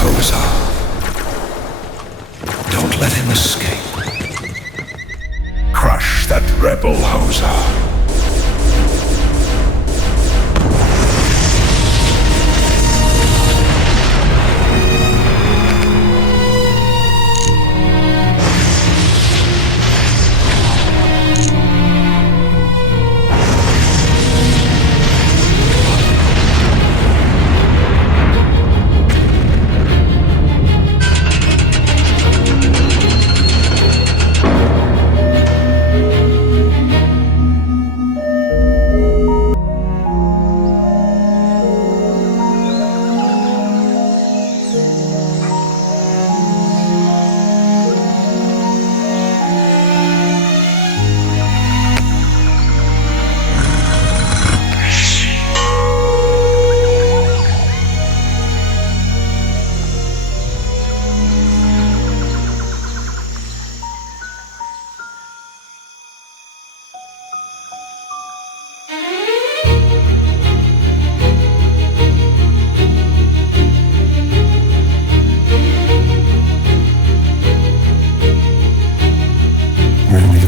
Hoser. Don't let him escape. Crush that rebel Hoser.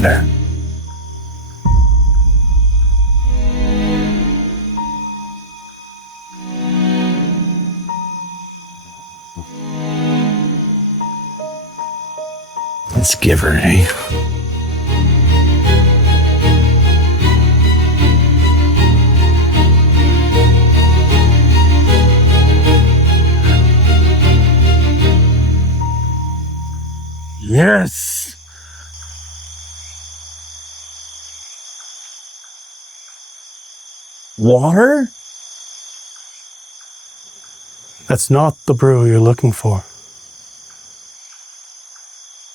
There. Let's give her, eh? Yes! Water? That's not the brew you're looking for.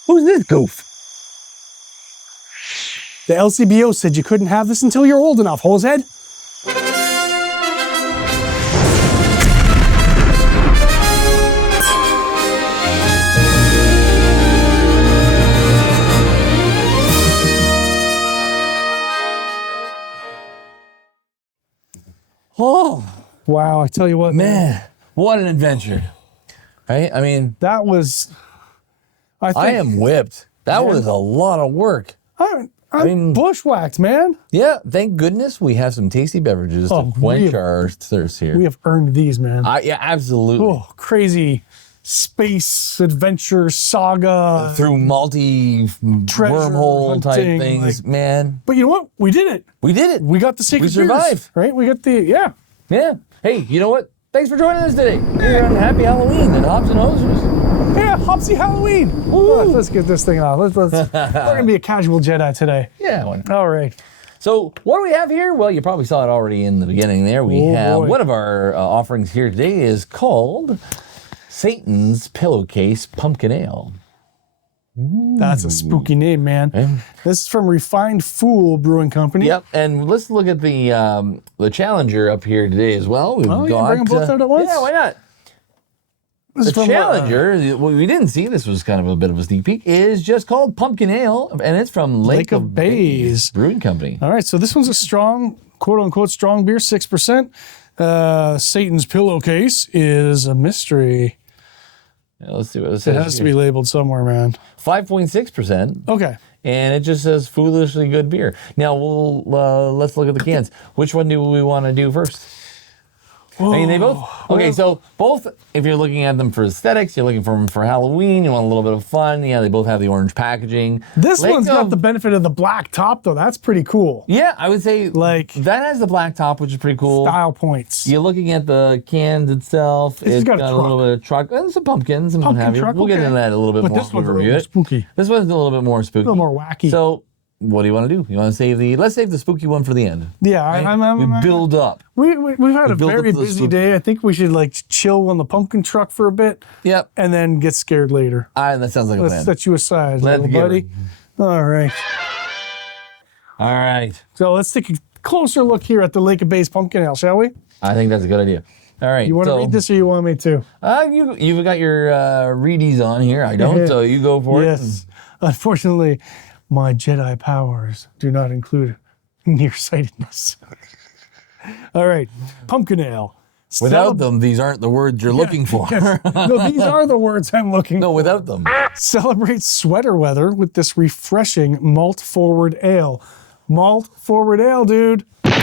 Who's this goof? The LCBO said you couldn't have this until you're old enough, hosehead. Oh, wow, I tell you what, man, what an adventure. Right? I mean, that was... I am whipped. That was a lot of work. I'm bushwhacked, man. Yeah, thank goodness we have some tasty beverages to quench our thirst here. We have earned these, man. Yeah, absolutely. Oh, crazy space adventure saga. Through wormhole type things, man. But you know what? We did it. We did it. We got the secret We survived. beers, right? We got the, yeah. Hey, you know what? Thanks for joining us today. Here on Happy Halloween and Hops and Hosers. Yeah, Hopsy Halloween. Let's get this thing off. We're going to be a casual Jedi today. Yeah. Why not? All right. So what do we have here? Well, you probably saw it already in the beginning there. We have one of our offerings here today is called Satan's Pillowcase Pumpkin Ale. That's a spooky name, man. This is from Refined Fool Brewing Company. Yep, and let's look at the Challenger up here today as well. We've got, bring them both out at once? Yeah, why not? The Challenger, what we didn't see, this was kind of a bit of a sneak peek, is just called Pumpkin Ale, and it's from Lake of Bays Brewing Company. All right, so this one's a strong, quote-unquote strong beer, 6%. Satan's Pillowcase is a mystery. Yeah, let's see what it says. It has to be labeled somewhere, man. 5.6%. Okay. And it just says foolishly good beer. Now, let's look at the cans. Which one do we want to do first? Whoa. I mean, they both... Okay, so both, if you're looking at them for aesthetics, you're looking for them for Halloween, you want a little bit of fun. Yeah, they both have the orange packaging. This one's got the benefit of the black top, though. That's pretty cool. Yeah, I would say that has the black top, which is pretty cool. Style points. You're looking at the cans itself. It's got a little bit of truck and some pumpkins and what have you. We'll get into that a little bit more. This one's a little spooky. This one's a little bit more spooky. A little more wacky. So, what do you want to do? You want to save let's save the spooky one for the end. Yeah, right? We build up. We've had a very busy day. I think we should chill on the pumpkin truck for a bit. Yep. And then get scared later. That sounds like a plan. Let's set you aside, little buddy. All right. All right. So let's take a closer look here at the Lake of Bays Pumpkin Ale, shall we? I think that's a good idea. All right. You want to read this or you want me to? You've got your readies on here. I don't, so you go for it. Yes. Unfortunately, my Jedi powers do not include nearsightedness. All right. Pumpkin Ale. Without them, these aren't the words you're looking for. Yes. No, these are the words I'm looking No, for. without them. Celebrate sweater weather with this refreshing malt forward ale. Malt forward ale, dude. Boom.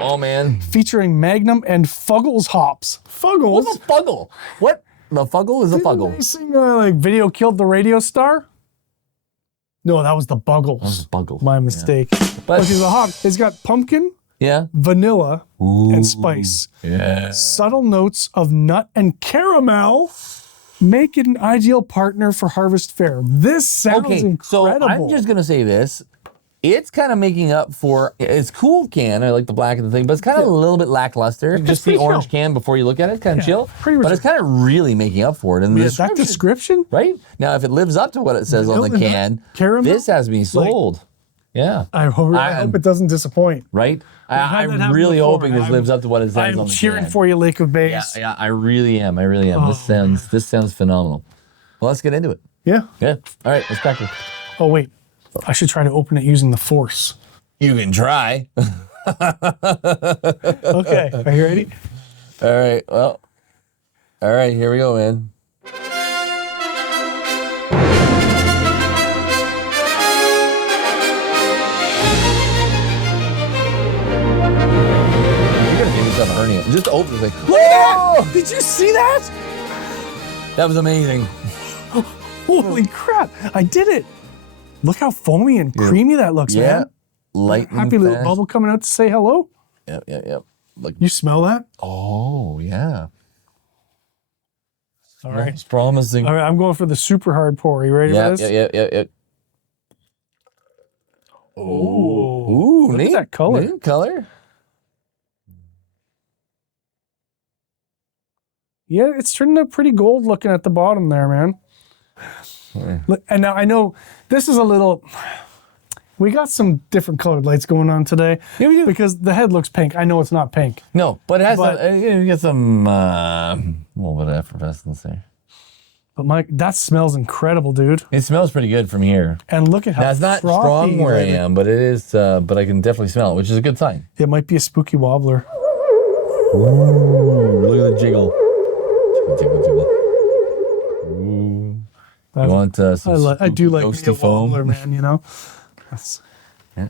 Oh, man. Featuring Magnum and Fuggles hops. Fuggles? What's a fuggle? What? The fuggle is a fuggle. Did they sing like Video Killed the Radio Star? No, that was the Buggles. That's a buggle. My mistake. But- Look, it's a hop. It's got pumpkin, Yeah. vanilla, Ooh. and spice. Yeah. Subtle notes of nut and caramel make it an ideal partner for harvest fare. This sounds Okay, so incredible. I'm just gonna say this. It's kind of making up for, it's cool can, I like the black and the thing, but it's kind of a little bit lackluster. Just the pretty orange chill. can before you look at it, kind of chill. pretty But it's kind of really making up for it. And the Yeah, that description? right? Now, if it lives up to what it says on the Vanilla, can, caramel, this has me sold. Yeah. I hope it doesn't disappoint. Right? had that I'm happen really before, hoping this I'm- lives up to what it says on I'm the cheering can. for you, Lake of Bays. Yeah, I really am. I really am. Oh, This sounds phenomenal. Well, let's get into it. Yeah. Yeah. All right, let's crack it. Oh, wait. I should try to open it using the force. You can try. Okay. Are you ready? All right. Well. All right. Here we go, man. You're gonna give yourself a hernia. Just open the thing. Whoa! Did you see that? That was amazing. Holy crap. I did it. Look how foamy and creamy that looks, Yeah. man. Lightning Happy little fast. bubble coming out to say hello. Yep. Like, You smell that? oh yeah. All right. It's promising. All right, I'm going for the super hard pour. Are you ready for this? Yeah. Ooh, Look neat. at that color. Neat color. Yeah, it's turning out pretty gold looking at the bottom there, man. Yeah. Look, and now I know this is a little. We got some different colored lights going on today. Yeah, we do. Because the head looks pink. I know it's not pink. No, but it has But- some, you get some little bit of effervescence there. But Mike, that smells incredible, dude. It smells pretty good from here. And look at how Now it's not frothy strong where I it is. am, but it is. But I can definitely smell it, which is a good sign. It might be a spooky wobbler. Ooh, look at the jiggle. Jiggle. Ooh. You want some I do like me ghosty a foam? wobbler, man, you know? That's- Yeah.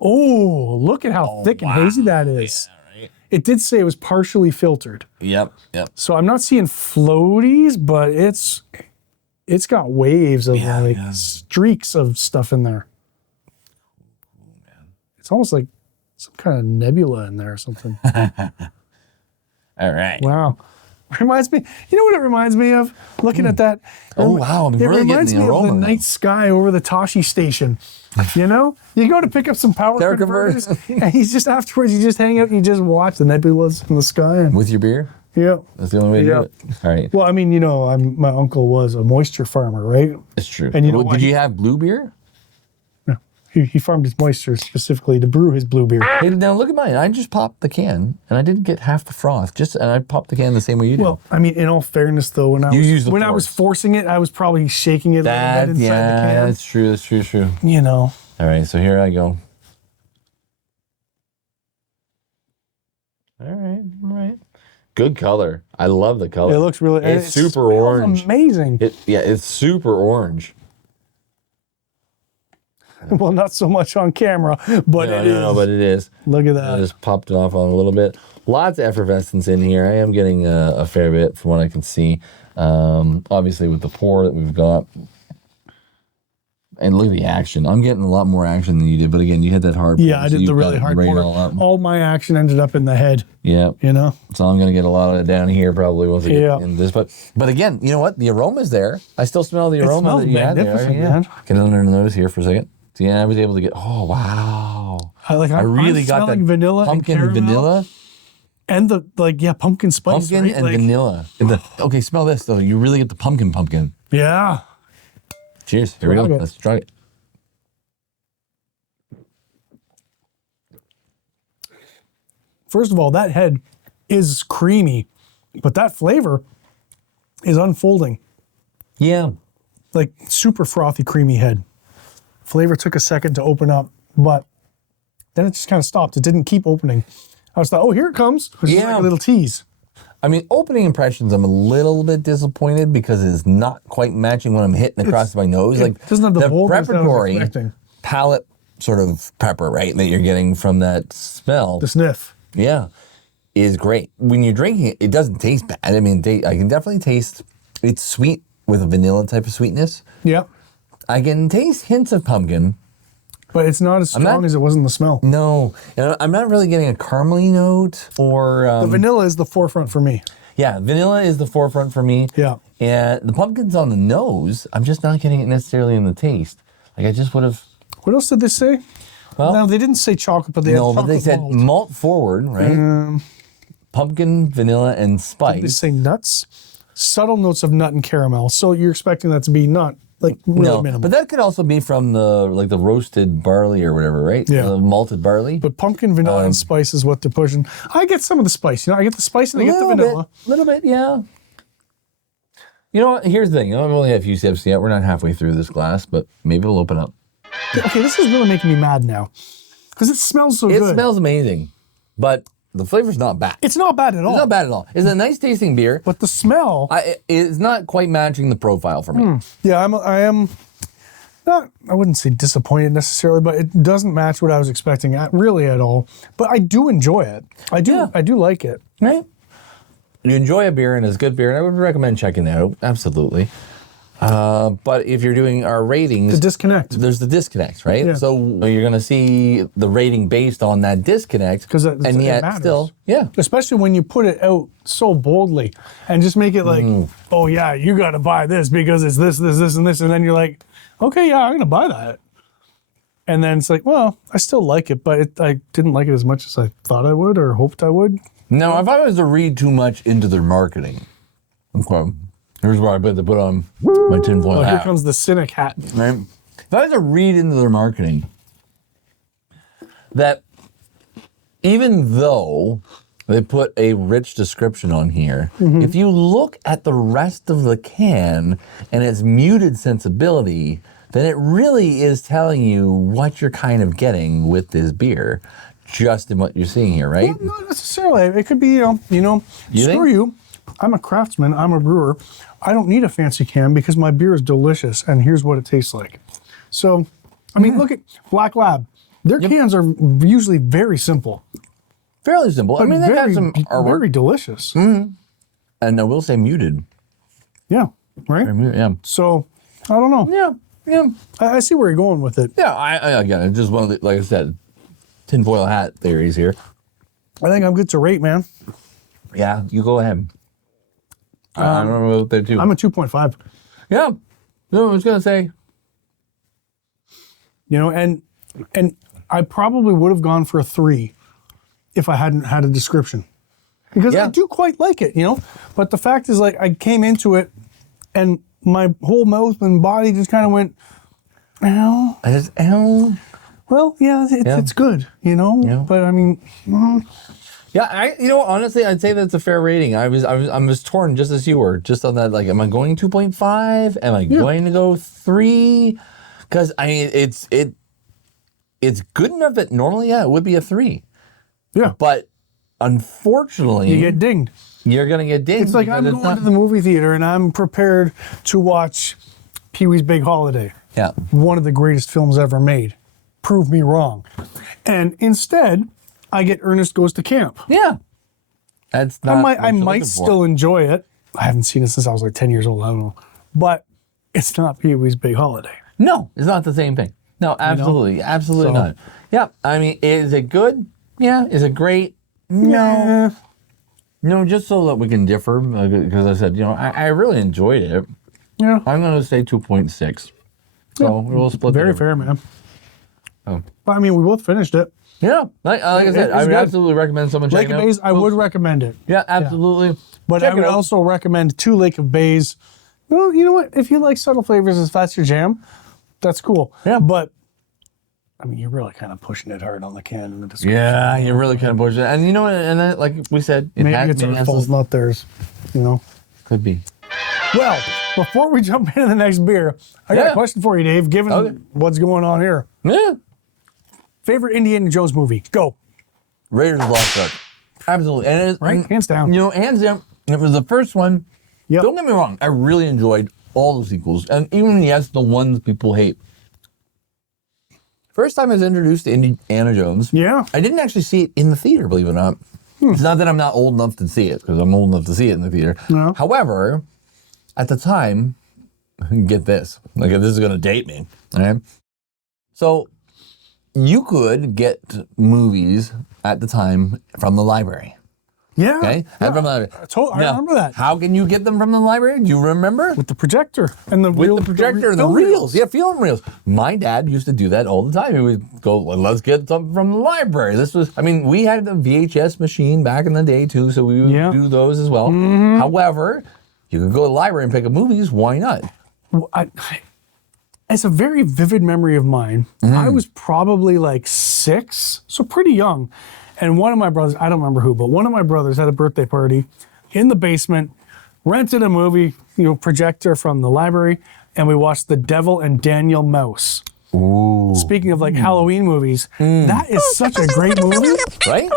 Oh, look at how thick and hazy that is. Right. It did say it was partially filtered. Yep. So I'm not seeing floaties, but it's got waves of streaks of stuff in there. It's almost like some kind of nebula in there or something. All right. Wow. Reminds me, you know what it reminds me of? Looking at that. Oh, wow, I'm It really getting reminds the me of aroma the now. night sky over the Toshi station. You know? You go to pick up some power Power converters, and he's just afterwards, you just hang out and you just watch the nebulas in the sky. And, With your beer? yeah. That's the only way to do it. All right. Well, I mean, you know, my uncle was a moisture farmer, right? It's true. And you know Well, why did you have blue beer? He farmed his moisture specifically to brew his blue beer. Hey, now look at mine. I just popped the can, and I didn't get half the froth. And I popped the can the same way you did. Well, I mean, in all fairness, though, when I was forcing it, I was probably shaking it a little bit inside the can. That's true. That's true. You know. All right, so here I go. All right. Good color. I love the color. It looks really. It's it super smells orange. Amazing. It's super orange. Well, not so much on camera, but it is. No, but it is. Look at I that. just popped it off on a little bit. Lots of effervescence in here. I am getting a fair bit from what I can see. Obviously, with the pour that we've got. And look at the action. I'm getting a lot more action than you did. But again, you hit that hard pour. Yeah, I so did you've the really got it hard right pour. all up. All my action ended up in the head. Yeah. You know. So I'm going to get a lot of it down here probably once I get Yeah. in this. But again, you know what? The aroma's there. I still smell the aroma smells that you had there. magnificent, Yeah. man. Get under the nose here for a second. So yeah, I was able to get, oh, wow. I really got that vanilla pumpkin and and vanilla. and the pumpkin spice. Pumpkin right? and vanilla. Okay, smell this though. You really get the pumpkin. Yeah. Cheers. Here we go. Try it. Let's try it. First of all, that head is creamy, but that flavor is unfolding. Yeah. Like super frothy, creamy head. Flavor took a second to open up, but then it just kind of stopped. It didn't keep opening. I was thought, oh, here it comes. It's just like Yeah. a little tease. I mean, opening impressions, I'm a little bit disappointed because it's not quite matching what I'm hitting across my nose. Like doesn't have the boldness that I was preparatory expecting. palate sort of pepper, right, that you're getting from that smell. The sniff. Yeah, is great. When you're drinking it, it doesn't taste bad. I mean, I can definitely taste it's sweet with a vanilla type of sweetness. Yeah. I can taste hints of pumpkin. But it's not as strong as it was in the smell. No, I'm not really getting a caramely note or... The vanilla is the forefront for me. Yeah, vanilla is the forefront for me. Yeah. And the pumpkin's on the nose. I'm just not getting it necessarily in the taste. Like I just would have... What else did they say? Well, no, they didn't say chocolate, but they had chocolate but they said malt forward, right? Pumpkin, vanilla, and spice. Did they say nuts? Subtle notes of nut and caramel. So you're expecting that to be not like really minimal. But that could also be from the roasted barley or whatever, right? Yeah. The malted barley. But pumpkin, vanilla, and spice is what they're pushing. I get some of the spice. I get the spice and I get the vanilla. A little bit, yeah. You know what? Here's the thing. I've only had a few sips yet. We're not halfway through this glass, but maybe it'll open up. Okay, this is really making me mad now. Because it smells so good. It smells amazing, but the flavor's not bad. It's not bad at all. It's not bad at all. It's a nice tasting beer. But the smell... It's not quite matching the profile for me. Yeah, I am not, I wouldn't say disappointed necessarily, but it doesn't match what I was expecting really at all. But I do enjoy it. I do like it. Right? You enjoy a beer and it's good beer, and I would recommend checking it out. Absolutely. But if you're doing our ratings... The disconnect. There's the disconnect, right? Yeah. So you're going to see the rating based on that disconnect. And yet matters. still, yeah. Especially when you put it out so boldly and just make it like, oh yeah, you got to buy this because it's this, this, this, and this. And then you're like, okay, yeah, I'm going to buy that. And then it's like, well, I still like it, but I didn't like it as much as I thought I would or hoped I would. Now, if I was to read too much into their marketing, okay, here's where I better put on my tinfoil hat. Here comes the cynic hat. Right? If I was to read into their marketing, that even though they put a rich description on here, if you look at the rest of the can and its muted sensibility, then it really is telling you what you're kind of getting with this beer, just in what you're seeing here, right? Well, not necessarily. It could be, You screw think? you. I'm a craftsman. I'm a brewer. I don't need a fancy can because my beer is delicious, and here's what it tastes like. So, I mean, look at Black Lab. Their cans are usually very simple. Fairly simple. I mean, they have some artwork. Very delicious. And I will say muted. Yeah, right? Yeah. So, I don't know. Yeah. I see where you're going with it. Yeah, I again, it's just one of the, like I said, tinfoil hat theories here. I think I'm good to rate, man. Yeah, you go ahead. I don't know what they do. I'm a 2.5. Yeah. No, I was gonna say. And I probably would have gone for a 3 if I hadn't had a description. Because I do quite like it, But the fact is, like, I came into it and my whole mouth and body just kind of went, ow. I just, ow. Well, it's good, Yeah. But I mean, Yeah, honestly, I'd say that's a fair rating. I was torn just as you were, just on that. Like, am I going 2.5? Am I going to go 3? Because it's good enough that normally, it would be a 3. yeah. But unfortunately, You get dinged. you're gonna get dinged. It's like because I'm going to the movie theater and I'm prepared to watch Pee-wee's Big Holiday. Yeah. One of the greatest films ever made. Prove me wrong. And instead, I get Ernest Goes to Camp. Yeah. That's not. I might still enjoy it. I haven't seen it since I was like 10 years old. I don't know. But it's not Pee-wee's Big Holiday. No, it's not the same thing. No, absolutely, absolutely not. Yeah, I mean, is it good? Yeah. Is it great? No. Yeah. No, just so that we can differ, because I said, I really enjoyed it. Yeah. I'm going to say 2.6. So we'll split. Very fair, man. Oh. But I mean, we both finished it. Yeah, like I said, I would good. absolutely recommend someone Lake checking of out. Bays, I would recommend it. Yeah, absolutely. But Check I would it out. also recommend 2 Lake of Bays. Well, you know what? If you like subtle flavors, if that's your jam, that's cool. Yeah. But, I mean, you're really kind of pushing it hard on the can in the description. Yeah, you're really kind of pushing it. And you know what? And then, like we said, Maybe it's our fault, not theirs. Could be. Well, before we jump into the next beer, I got Yeah. a question for you, Dave, given what's going on here. Yeah. Favorite Indiana Jones movie? Go. Raiders of the Lost Ark. Absolutely. And Right? Hands down. You know, hands down. It was the first one. Yep. Don't get me wrong. I really enjoyed all the sequels. And even, yes, the ones people hate. First time I was introduced to Indiana Jones. Yeah. I didn't actually see it in the theater, believe it or not. It's not that I'm not old enough to see it, because I'm old enough to see it in the theater. No. However, at the time, get this. Like, this is going to date me. All right? So, you could get movies at the time from the library. Yeah. Okay? Yeah. And from the library. I remember that. How can you get them from the library? Do you remember? With the projector and the With the projector and the reels. Yeah, film reels. My dad used to do that all the time. He would go, well, let's get something from the library. We had the VHS machine back in the day too, so we would do those as well. Mm-hmm. However, you could go to the library and pick up movies. Why not? Well, it's a very vivid memory of mine. I was probably like 6, so pretty young. And one of my brothers, I don't remember who, but one of my brothers had a birthday party in the basement, rented a movie, projector from the library, and we watched The Devil and Daniel Mouse. Ooh. Speaking of like Halloween movies, that is such a great movie. Right?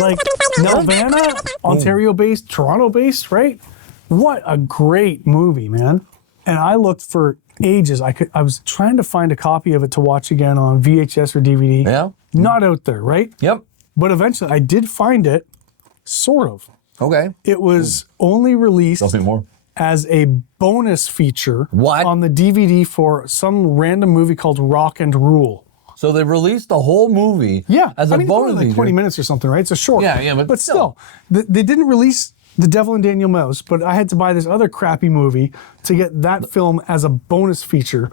Like Nelvana, Ontario-based, Toronto-based, right? What a great movie, man. And I looked for ages. I was trying to find a copy of it to watch again on VHS or DVD. Yeah. Not out there, right? Yep. But eventually I did find it, sort of. Okay. It was only released Tell me more. as a bonus feature What? on the DVD for some random movie called Rock and Rule. So they released the whole movie as a it's bonus only like feature. 20 minutes or something, right? It's a short. Yeah, but still. They didn't release The Devil and Daniel Mouse, but I had to buy this other crappy movie to get that film as a bonus feature.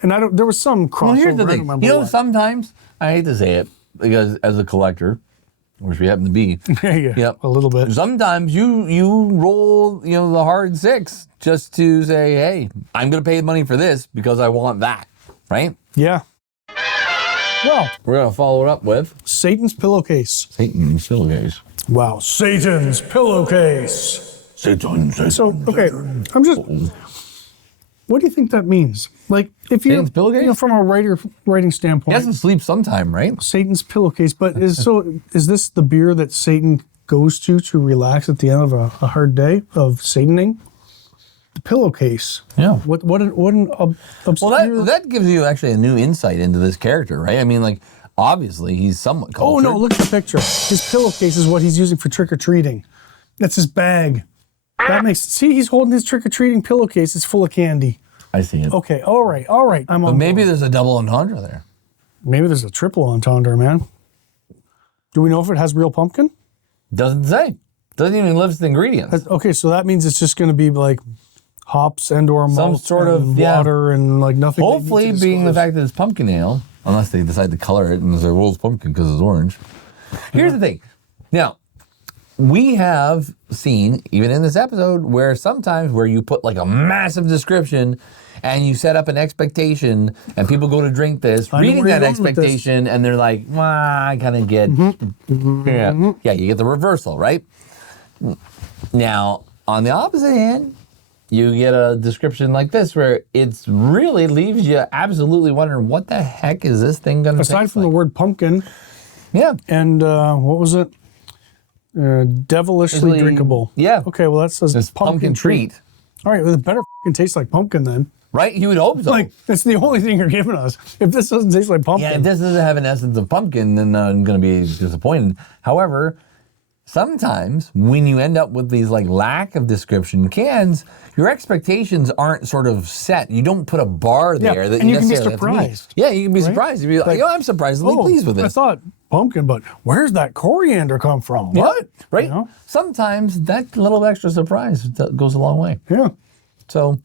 And there was some crossover. Well, here's the I don't thing. remember You know, what. sometimes, I hate to say it, because as a collector, which we happen to be, yeah, a little bit. sometimes you roll, the hard 6 just to say, hey, I'm going to pay money for this because I want that, right? Yeah. Well, We're going to follow it up with Satan's Pillowcase. Satan's Pillowcase. Wow, Satan's Pillowcase. Satan. So, okay, what do you think that means? Like, if you, Satan's Pillowcase? From a writing standpoint, He has to sleep sometime, right? Satan's Pillowcase, but is this the beer that Satan goes to relax at the end of a hard day of Sataning? The Pillowcase. Yeah. What an obscure... Well, that gives you actually a new insight into this character, right? I mean, like, obviously, he's somewhat cultured. Oh, no, look at the picture. His pillowcase is what he's using for trick-or-treating. That's his bag. See, he's holding his trick-or-treating pillowcase. It's full of candy. I see it. Okay, all right. I'm on But maybe board. there's a double entendre there. Maybe there's a triple entendre, man. Do we know if it has real pumpkin? Doesn't say. Doesn't even list the ingredients. Okay, so that means it's just going to be like hops and/or Some malt sort of, and water and like nothing. they need Hopefully, to being the disclose. fact that it's pumpkin ale, unless they decide to color it and say, well, it's pumpkin because it's orange. Here's the thing. Now, we have seen, even in this episode, where sometimes where you put like a massive description and you set up an expectation and people go to drink this, I know reading where you're that going with this. expectation, and they're like, well, I kind of get, yeah, you get the reversal, right? Now, on the opposite hand, you get a description like this where it's really leaves you absolutely wondering, what the heck is this thing going to taste Aside from the like? word pumpkin Yeah. and what was it? Devilishly Really- drinkable. Yeah. Okay, well that says This pumpkin treat. All right, well, it better taste like pumpkin then. Right? You would hope so. Like, that's the only thing you're giving us. If this doesn't taste like pumpkin. Yeah, if this doesn't have an essence of pumpkin, then I'm going to be disappointed. However, sometimes when you end up with these like lack of description cans, your expectations aren't sort of set. You don't put a bar there Yeah, that and you you can be necessarily have to meet. surprised, Yeah, you can be surprised. You'd be like, I'm surprisingly pleased with I this. thought pumpkin, but where's that coriander come from? Yeah, What? right? You know? Sometimes that little extra surprise goes a long way. Yeah. So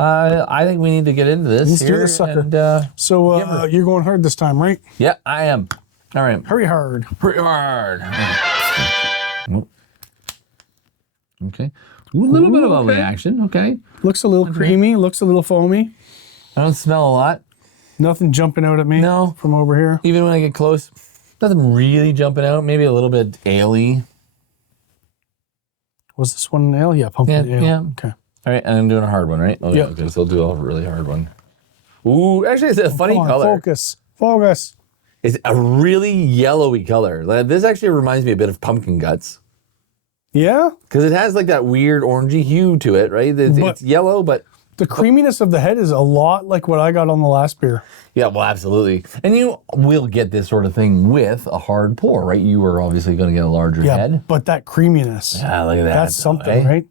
I think we need to get into this. Let's do here this sucker. And, So you're going hard this time, right? yeah, I am. All right. Hurry hard. Pretty hard. Okay. A little bit of a reaction. Okay. Looks a little creamy, looks a little foamy. I don't smell a lot. Nothing jumping out at me No. from over here. Even when I get close, nothing really jumping out. Maybe a little bit ale-y. Was this one an ale? Yeah, pumpkin ale. yeah. Okay. All right, and I'm doing a hard one, right? Okay, Yep. okay, so I'll do a really hard one. Ooh, actually, it's a funny Come on, color. focus. Focus. It's a really yellowy color. This actually reminds me a bit of pumpkin guts. Yeah? Because it has like that weird orangey hue to it, right? It's yellow, but... The creaminess of the head is a lot like what I got on the last beer. Yeah, well, absolutely. And you will get this sort of thing with a hard pour, right? You are obviously going to get a larger head. But that creaminess. Yeah, look at that. That's something, right?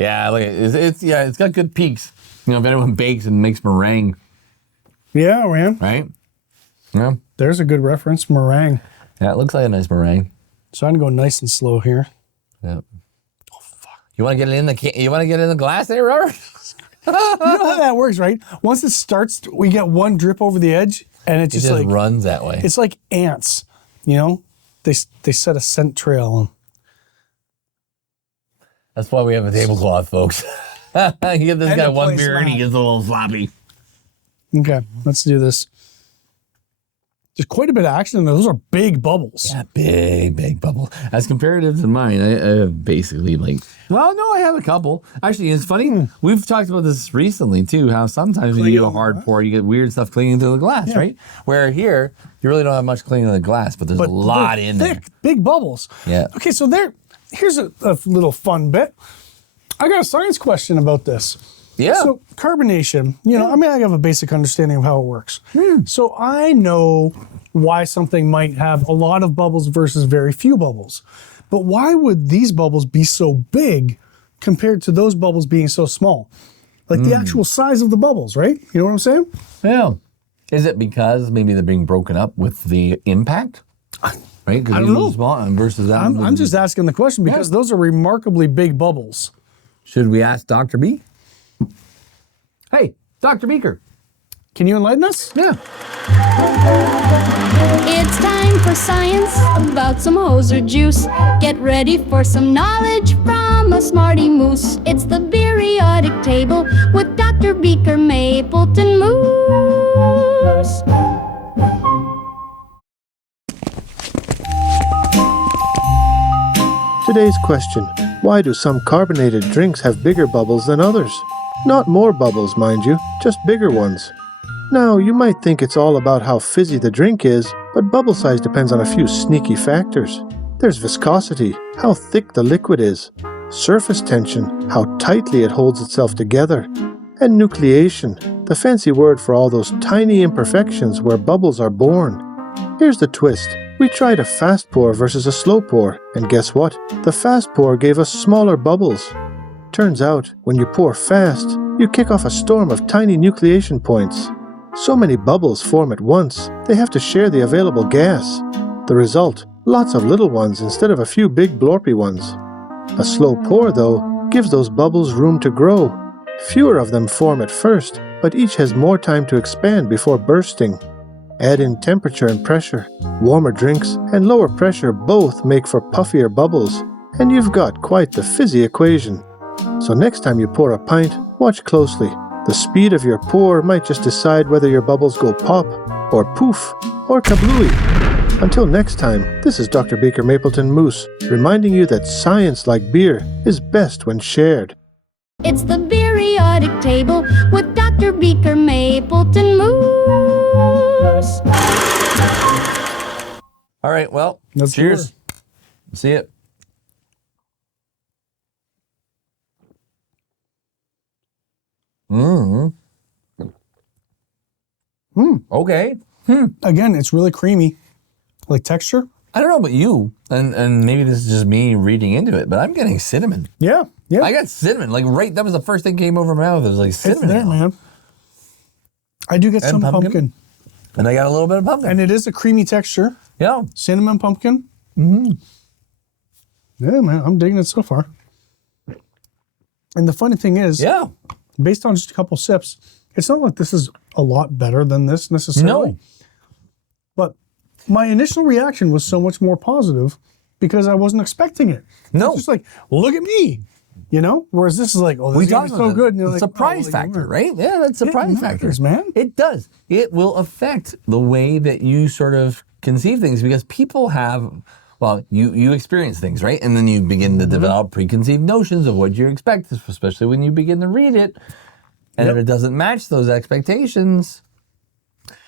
Yeah, look, it's got good peaks. You know, if anyone bakes and makes meringue. Yeah, man. Right? Yeah. There's a good reference, meringue. Yeah, it looks like a nice meringue. So I'm going to go nice and slow here. Yeah. Oh, fuck. You want to get it in the glass there, Robert? You know how that works, right? Once it starts, we get one drip over the edge, and it just like runs that way. It's like ants, you know? They set a scent trail. That's why we have a tablecloth, folks. You give this guy one beer and he gets a little sloppy. Okay, let's do this. There's quite a bit of action in there. Those are big bubbles. Yeah, big bubbles. As comparative to mine, I have basically well, no, I have a couple. Actually, it's funny. We've talked about this recently, too, how sometimes when you do a hard pour, you get weird stuff clinging to the glass, right? Where here, you really don't have much clinging to the glass, but there's a lot in there. Big bubbles. Yeah. Okay, so here's a little fun bit. I got a science question about this. Yeah. So carbonation, I have a basic understanding of how it works. So I know why something might have a lot of bubbles versus very few bubbles. But why would these bubbles be so big compared to those bubbles being so small? Like the actual size of the bubbles, right? You know what I'm saying? Yeah. Is it because maybe they're being broken up with the impact? Right? I don't know. Small versus that. I'm just asking the question because those are remarkably big bubbles. Should we ask Dr. B? Hey, Dr. Beaker. Can you enlighten us? Yeah. It's time for science about some hoser juice. Get ready for some knowledge from a smarty moose. It's the periodic table with Dr. Beaker, Mapleton Moose. Today's question: why do some carbonated drinks have bigger bubbles than others? Not more bubbles, mind you, just bigger ones. Now, you might think it's all about how fizzy the drink is, but bubble size depends on a few sneaky factors. There's viscosity, how thick the liquid is, surface tension, how tightly it holds itself together, and nucleation, the fancy word for all those tiny imperfections where bubbles are born. Here's the twist. We tried a fast pour versus a slow pour, and guess what? The fast pour gave us smaller bubbles. Turns out, when you pour fast, you kick off a storm of tiny nucleation points. So many bubbles form at once, they have to share the available gas. The result, lots of little ones instead of a few big blorpy ones. A slow pour, though, gives those bubbles room to grow. Fewer of them form at first, but each has more time to expand before bursting. Add in temperature and pressure. Warmer drinks and lower pressure both make for puffier bubbles, and you've got quite the fizzy equation. So next time you pour a pint, watch closely. The speed of your pour might just decide whether your bubbles go pop, or poof, or kablooey. Until next time, this is Dr. Beaker Mapleton Moose, reminding you that science, like beer, is best when shared. It's the periodic table with Dr. Beaker, Mapleton Moose. All right, well, Let's cheers. See it. Okay. Again, it's really creamy. Like texture. I don't know about you, and maybe this is just me reading into it, but I'm getting cinnamon. Yeah. I got cinnamon. That was the first thing that came over my mouth. It was like cinnamon. It's there, man. I do get some pumpkin. And I got a little bit of pumpkin. And it is a creamy texture. Yeah. Cinnamon pumpkin. Yeah, man, I'm digging it so far. And the funny thing is, based on just a couple sips, it's not like this is a lot better than this necessarily. No. But my initial reaction was so much more positive because I wasn't expecting it. No. It's just like, look at me, Whereas this is like, oh, this is gonna be so good. And you're like, surprise factor, right? Yeah, that's surprise factor, man. It does. It will affect the way that you sort of conceive things because people have, well, you experience things, right? And then you begin to develop preconceived notions of what you expect, especially when you begin to read it. And if it doesn't match those expectations,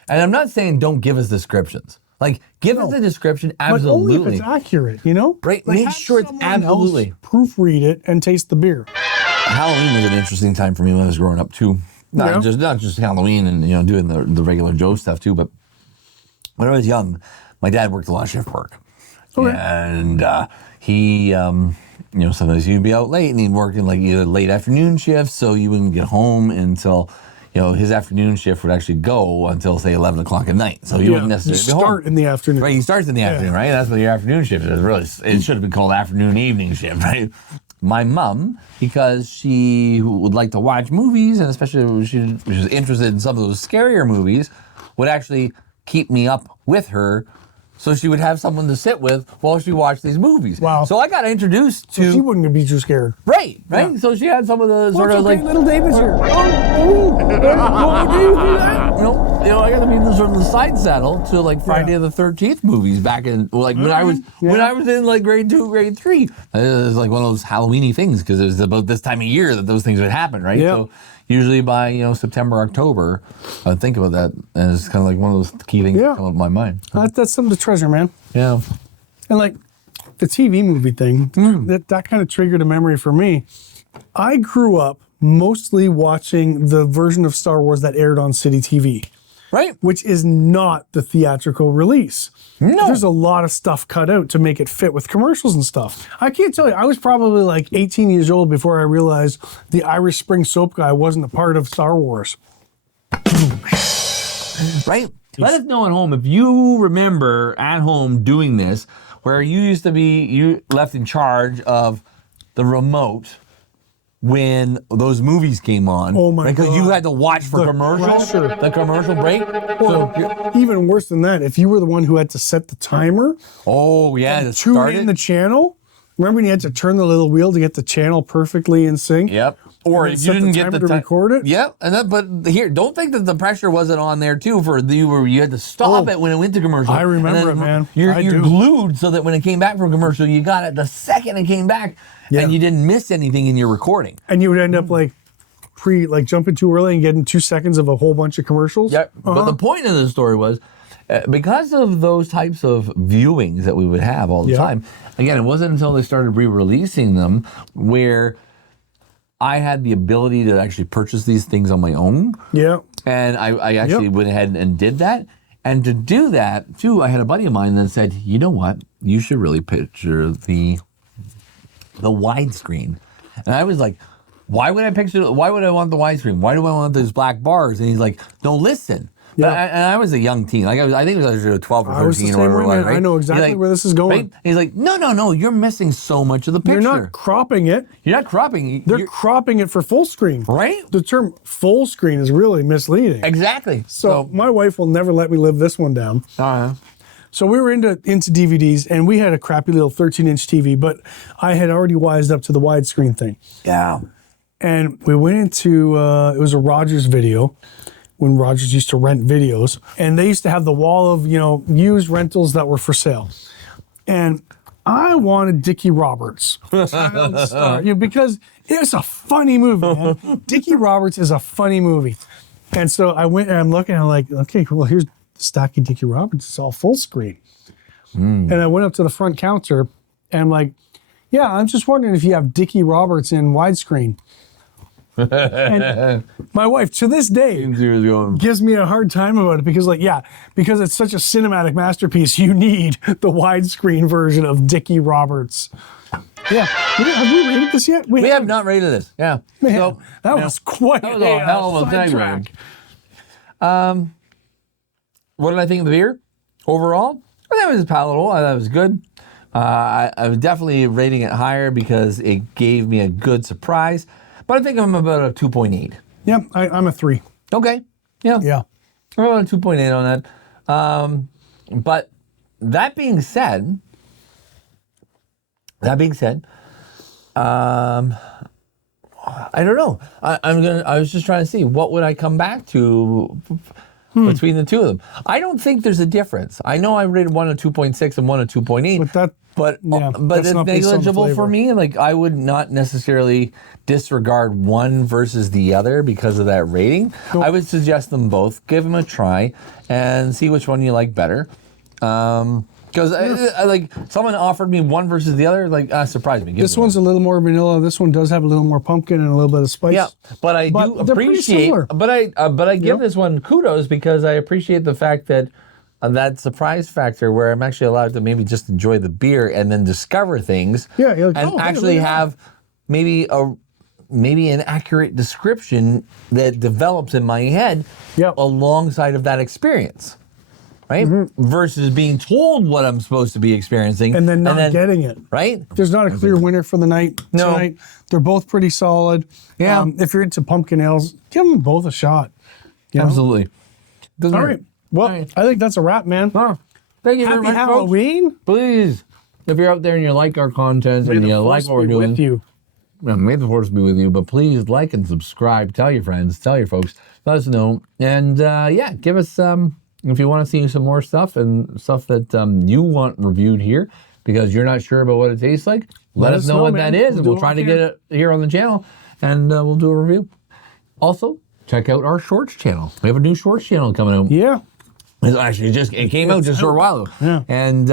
and I'm not saying don't give us descriptions. Like, give us the description, But only absolutely. if it's accurate, you know? Right, Like, make have sure it's someone else absolutely. proofread it and taste the beer. Halloween was an interesting time for me when I was growing up too. Not just Halloween and doing the regular Joe stuff too, but when I was young, my dad worked a lot of shift work, and he sometimes he'd be out late and he'd work in like either late afternoon shifts, so you wouldn't get home until his afternoon shift would actually go until say 11 o'clock at night, so you wouldn't necessarily be home. Start in the afternoon. Right, he starts in the afternoon, right? That's what your afternoon shift is. Really, it should have been called afternoon evening shift, right? My mom, because she would like to watch movies, and especially when she was interested in some of those scarier movies, would actually keep me up with her, so she would have someone to sit with while she watched these movies. Wow. So I got introduced to... So she wouldn't be too scared. Right. Yeah. So she had some of the sort of like... little David's here. I got to be in the sort of the side saddle to like Friday the 13th movies back in like when I was in like grade 2, grade 3. It was like one of those Halloweeny things because it was about this time of year that those things would happen, right? Yeah. So usually by September, October, I would think about that, and it's kind of like one of those key things that come up in my mind. That's something to treasure, man. Yeah. And like the TV movie thing, that kind of triggered a memory for me. I grew up mostly watching the version of Star Wars that aired on City TV. Right. Which is not the theatrical release. No. There's a lot of stuff cut out to make it fit with commercials and stuff. I can't tell you, I was probably like 18 years old before I realized the Irish Spring soap guy wasn't a part of Star Wars. Right? Let us know at home if you remember at home doing this, where you left in charge of the remote when those movies came on. Oh my because God. you had to watch for The commercial break. Well, even worse than that, if you were the one who had to set the timer, to tune start in it. the channel. Remember when you had to turn the little wheel to get the channel perfectly in sync? Yep. Or And if you set didn't the get timer the to record it? Yep. But here, don't think that the pressure wasn't on there too for you where you had to stop it when it went to commercial. I remember And then it, man. You're I do. glued so that when it came back from commercial, you got it the second it came back, and you didn't miss anything in your recording. And you would end up like jumping too early and getting 2 seconds of a whole bunch of commercials. Yeah, but the point of the story was because of those types of viewings that we would have all the time. Again, it wasn't until they started re-releasing them where I had the ability to actually purchase these things on my own. Yeah. And I actually went ahead and did that. And to do that, too, I had a buddy of mine that said, you know what? You should really picture the widescreen. And I was like, why would I want the widescreen? Why do I want those black bars? And he's like, no, listen. Yeah. And I was a young teen. Like I think it was 12 or 13 I was the same or whatever. way, it man. was, right? I know exactly where this is going. Right? And he's like, no, you're missing so much of the picture. You're not cropping it. You're not cropping. They're cropping it for full screen. Right? The term full screen is really misleading. Exactly. So my wife will never let me live this one down. So we were into DVDs, and we had a crappy little 13-inch TV, but I had already wised up to the widescreen thing. Yeah. And we went into, it was a Rogers video, when Rogers used to rent videos. And they used to have the wall of, used rentals that were for sale. And I wanted Dickie Roberts. Because it's a funny movie, man. Dickie Roberts is a funny movie. And so I went and I'm looking, and I'm like, okay, well, here's Stacky Dickie Roberts. It's all full screen. And I went up to the front counter, and I'm like, yeah, I'm just wondering if you have Dickie Roberts in widescreen. And my wife, to this day, gives me a hard time about it because it's such a cinematic masterpiece, you need the widescreen version of Dickie Roberts. Yeah. Have we rated this yet? We have not rated this. Yeah. Man, So, that was quite that was a hell of a sidetrack. thing. What did I think of the beer overall? I thought it was palatable. I thought it was good. I was definitely rating it higher because it gave me a good surprise. But I think I'm about a 2.8. Yeah, I'm a 3. Okay. Yeah. Yeah. I'm about a 2.8 on that. But that being said, I don't know. I was just trying to see what would I come back to between the two of them. I don't think there's a difference. I know I rated one a 2.6 and one a 2.8. But it's negligible for me. Like I would not necessarily disregard one versus the other because of that rating. Cool. I would suggest them both. Give them a try and see which one you like better. Because like someone offered me one versus the other, like surprised me. Give This me one's a little more vanilla. This one does have a little more pumpkin and a little bit of spice. yeah, but I do they're pretty appreciate. similar. But I give this one kudos because I appreciate the fact that that surprise factor where I'm actually allowed to maybe just enjoy the beer and then discover things. Yeah, you're like, and oh, hey, actually look at have maybe an accurate description that develops in my head alongside of that experience. Right? Versus being told what I'm supposed to be experiencing. And then not getting it. Right? There's not a clear winner for the night tonight. They're both pretty solid. Yeah. If you're into pumpkin ales, give them both a shot. You know? Absolutely. All right. Well, I think that's a wrap, man. Oh, thank you very Happy much, folks. Halloween. Please, if you're out there and you like our content and you like what we're doing, with you. Well, may the force be with you, but please like and subscribe. Tell your friends, tell your folks, let us know. And give us if you want to see some more stuff and stuff that you want reviewed here because you're not sure about what it tastes like, let us know what that is, and we'll try to get it here on the channel, and we'll do a review. Also, check out our shorts channel. We have a new shorts channel coming out. Yeah. It's actually it came out just a short while ago. Yeah. And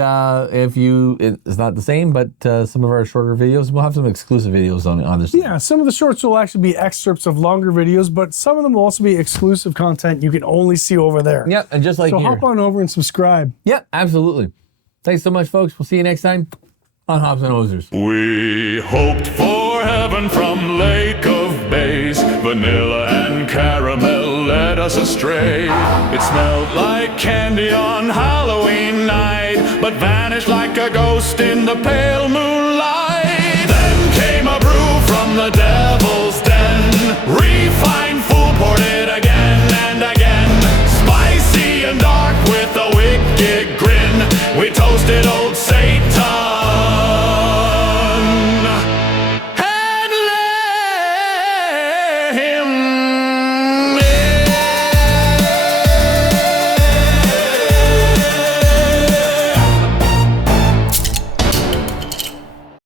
it's not the same, but some of our shorter videos, we'll have some exclusive videos on this. Yeah, some of the shorts will actually be excerpts of longer videos, but some of them will also be exclusive content you can only see over there. Yeah, and just like so here. hop on over and subscribe. Yeah, absolutely. Thanks so much, folks. We'll see you next time on Hops and Hosers. We hoped for heaven from Lake of Bays. Vanilla and caramel led us astray. It smelled like candy on Halloween night, but vanished like a ghost in the pale moonlight. Then came a brew from the dead.